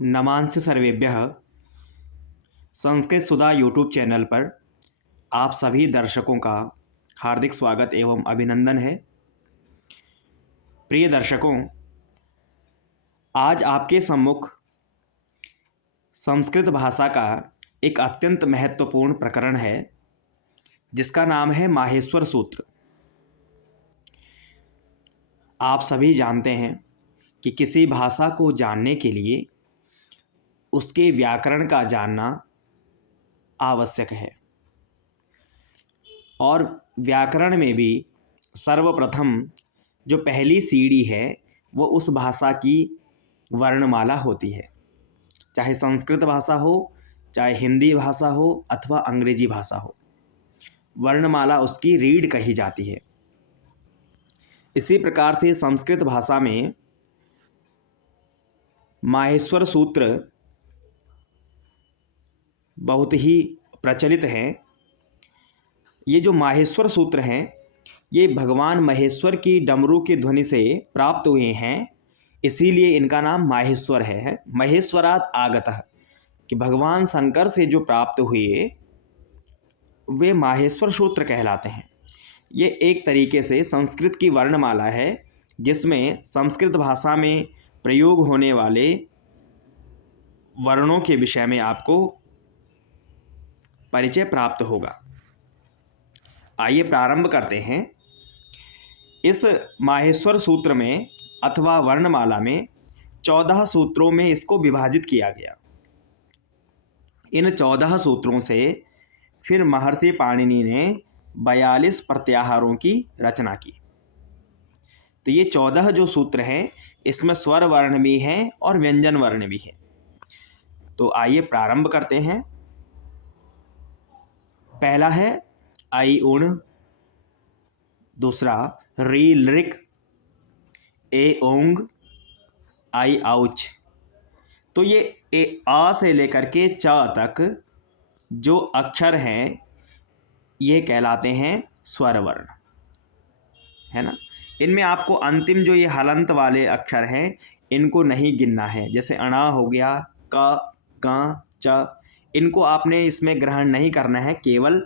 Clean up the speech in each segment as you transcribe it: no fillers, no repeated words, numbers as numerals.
नमांसि सर्वेभ्यः। संस्कृत सुधा YouTube channel पर आप सभी दर्शकों का हार्दिक स्वागत एवं अभिनंदन है। प्रिय दर्शकों, आज आपके सम्मुख संस्कृत भाषा का एक अत्यंत महत्वपूर्ण प्रकरण है जिसका नाम है माहेश्वर सूत्र। आप सभी जानते हैं कि किसी भाषा को जानने के लिए उसके व्याकरण का जानना आवश्यक है और व्याकरण में भी सर्वप्रथम जो पहली सीढ़ी है वो उस भाषा की वर्णमाला होती है। चाहे संस्कृत भाषा हो, चाहे हिंदी भाषा हो अथवा अंग्रेजी भाषा हो, वर्णमाला उसकी रीढ़ कही जाती है। इसी प्रकार से संस्कृत भाषा में माहेश्वर सूत्र बहुत ही प्रचलित हैं। ये जो माहेश्वर सूत्र हैं ये भगवान महेश्वर की डमरू की ध्वनि से प्राप्त हुए हैं, इसीलिए इनका नाम माहेश्वर है। महेश्वरात् आगतः, कि भगवान शंकर से जो प्राप्त हुए वे माहेश्वर सूत्र कहलाते हैं। ये एक तरीके से संस्कृत की वर्णमाला है जिसमें संस्कृत भाषा में प्रयोग होने वाले वर्णों के विषय में आपको परिचय प्राप्त होगा। आइए प्रारंभ करते हैं। इस माहेश्वर सूत्र में अथवा वर्णमाला में 14 सूत्रों में इसको विभाजित किया गया। इन 14 सूत्रों से फिर महर्षि पाणिनि ने 42 प्रत्याहारों की रचना की। तो ये 14 जो सूत्र हैं इसमें स्वर वर्ण भी हैं और व्यंजन वर्ण भी हैं। तो आइए प्रारंभ करते हैं। पहला है आई उण, दूसरा री लृक, ए ओंग, आई आउच। तो ये ए आ से लेकर के च तक जो अक्षर हैं ये कहलाते हैं स्वर वर्ण, है ना। इनमें आपको अंतिम जो ये हलंत वाले अक्षर हैं इनको नहीं गिनना है। जैसे अणा हो गया, क, क, च, इनको आपने इसमें ग्रहण नहीं करना है। केवल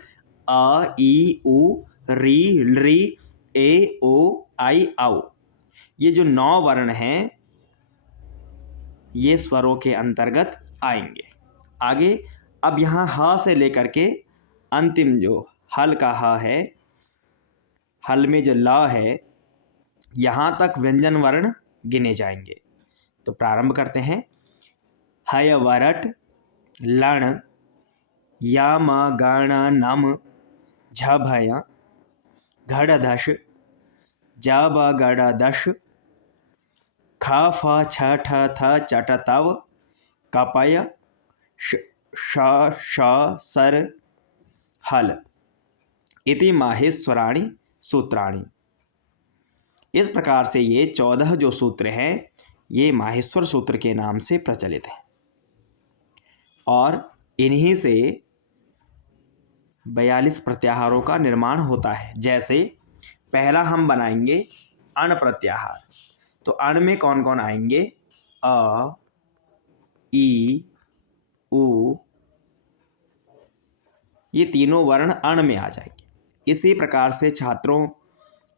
अ, ई, उ, री, लृ, ए, ओ, आई, औ, ये जो 9 वर्ण हैं ये स्वरों के अंतर्गत आएंगे। आगे अब यहाँ ह से लेकर के अंतिम जो हल का ह है, हल में जो ल है, यहाँ तक व्यंजन वर्ण गिने जाएंगे। तो प्रारंभ करते हैं। हय वरट लण यम गण नम झभय घड़धश जब गड़दश ख फ छ ठ थ चट तव कपय श श सर हल इति माहेश्वराणि सूत्राणि। इस प्रकार से ये 14 जो सूत्र हैं ये माहेश्वर सूत्र के नाम से प्रचलित हैं और इन्हीं से 42 प्रत्याहारों का निर्माण होता है। जैसे पहला हम बनाएंगे अण प्रत्याहार। तो अण में कौन कौन आएंगे? अ, ई, उ, ये तीनों वर्ण अण में आ जाएंगे। इसी प्रकार से छात्रों,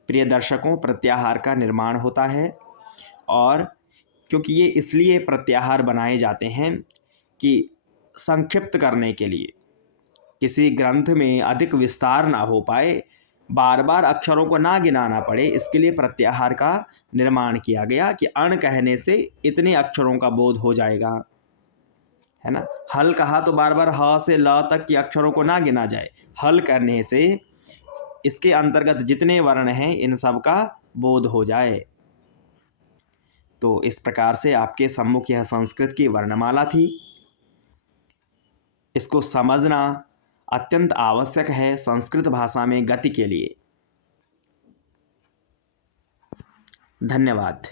प्रिय दर्शकों, प्रत्याहार का निर्माण होता है। और क्योंकि ये इसलिए प्रत्याहार बनाए जाते हैं कि संक्षिप्त करने के लिए, किसी ग्रंथ में अधिक विस्तार ना हो पाए, बार बार अक्षरों को ना गिनाना पड़े, इसके लिए प्रत्याहार का निर्माण किया गया कि अण कहने से इतने अक्षरों का बोध हो जाएगा, है ना। हल कहा तो बार बार ह से ल तक के अक्षरों को ना गिना जाए। हल करने से इसके अंतर्गत जितने वर्ण हैं इन सब का बोध हो जाए। तो इस प्रकार से आपके सम्मुख यह संस्कृत की वर्णमाला थी। इसको समझना अत्यंत आवश्यक है संस्कृत भाषा में गति के लिए। धन्यवाद।